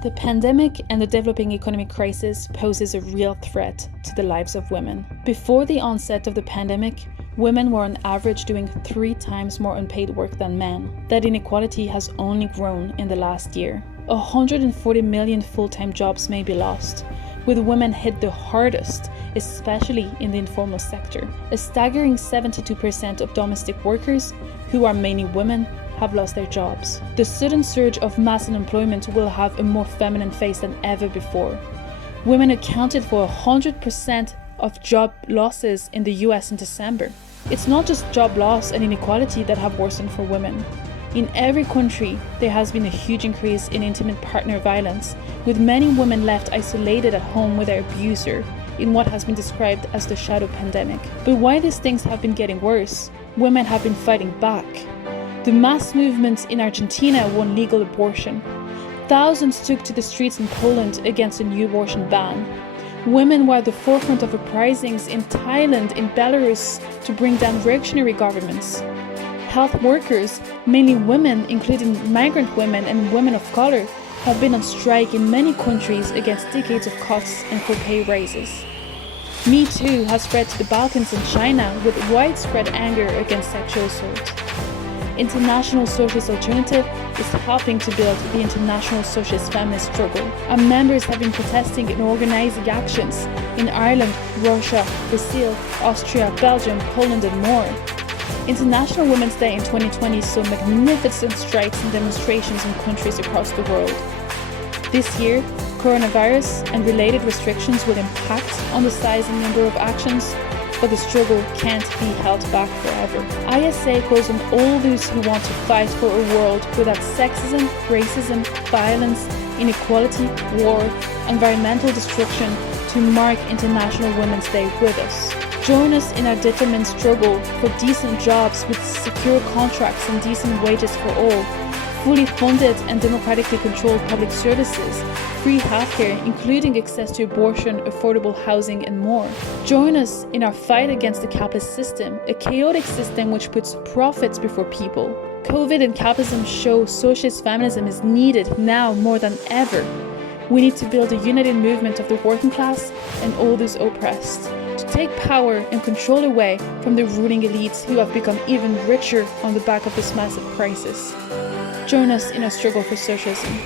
The pandemic and the developing economic crisis poses a real threat to the lives of women. Before the onset of the pandemic, women were on average doing 3 times more unpaid work than men. That inequality has only grown in the last year. 140 million full-time jobs may be lost, with women hit the hardest, especially in the informal sector. A staggering 72% of domestic workers, who are mainly women, have lost their jobs. The sudden surge of mass unemployment will have a more feminine face than ever before. Women accounted for 100% of job losses in the US in December. It's not just job loss and inequality that have worsened for women. In every country, there has been a huge increase in intimate partner violence, with many women left isolated at home with their abuser in what has been described as the shadow pandemic. But while these things have been getting worse, women have been fighting back. The mass movement in Argentina won legal abortion. Thousands took to the streets in Poland against a new abortion ban. Women were at the forefront of uprisings in Thailand and Belarus to bring down reactionary governments. Health workers, mainly women, including migrant women and women of color, have been on strike in many countries against decades of cuts and for pay raises. Me Too has spread to the Balkans and China with widespread anger against sexual assault. International Socialist Alternative is helping to build the International Socialist Feminist struggle. Our members have been protesting and organizing actions in Ireland, Russia, Brazil, Austria, Belgium, Poland and more. International Women's Day in 2020 saw magnificent strikes and demonstrations in countries across the world. This year, coronavirus and related restrictions will impact on the size and number of actions, but the struggle can't be held back forever. ISA calls on all those who want to fight for a world without sexism, racism, violence, inequality, war, environmental destruction to mark International Women's Day with us. Join us in our determined struggle for decent jobs with secure contracts and decent wages for all, fully funded and democratically controlled public services, free healthcare, including access to abortion, affordable housing, and more. Join us in our fight against the capitalist system, a chaotic system which puts profits before people. COVID and capitalism show socialist feminism is needed now more than ever. We need to build a united movement of the working class and all those oppressed, to take power and control away from the ruling elites who have become even richer on the back of this massive crisis. Join us in our struggle for socialism.